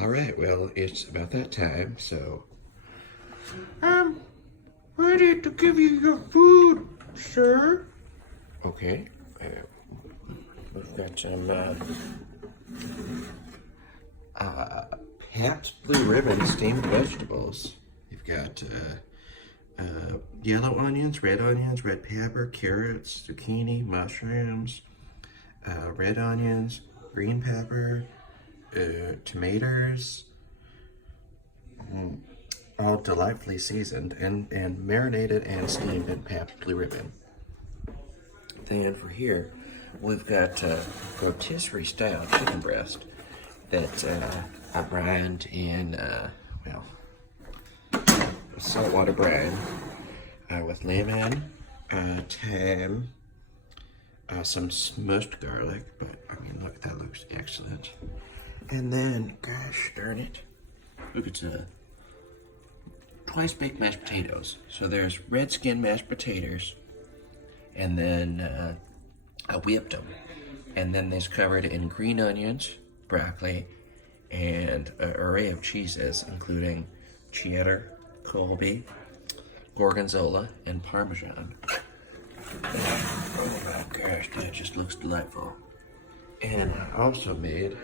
All right, well, it's about that time, so. Ready to give you your food, sir. Okay. We've got some, Pabst Blue Ribbon steamed vegetables. You've got, yellow onions, red pepper, carrots, zucchini, mushrooms, red onions, green pepper, tomatoes, all delightfully seasoned and marinated and steamed in Pabst Blue Ribbon. Then for here, we've got rotisserie style chicken breast that I brined in, saltwater brine with lemon, thyme, some smushed garlic, but I mean, look, that looks excellent. And then, gosh darn it, look, it's twice baked mashed potatoes. So there's red skin mashed potatoes, and then I whipped them. And then there's covered in green onions, broccoli, and an array of cheeses, including cheddar, Colby, gorgonzola, and Parmesan. Oh my gosh, that just looks delightful. And I also made,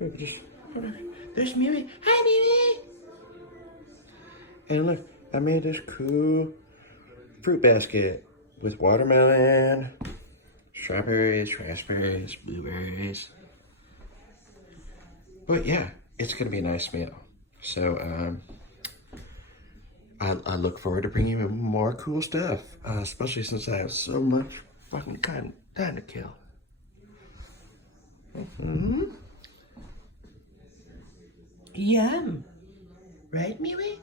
there's Mimi. Hi, Mimi. And look, I made this cool fruit basket with watermelon, strawberries, raspberries, blueberries. But yeah, it's gonna be a nice meal. So I look forward to bringing you more cool stuff, especially since I have so much fucking time to kill. Yum. Right, Mimi?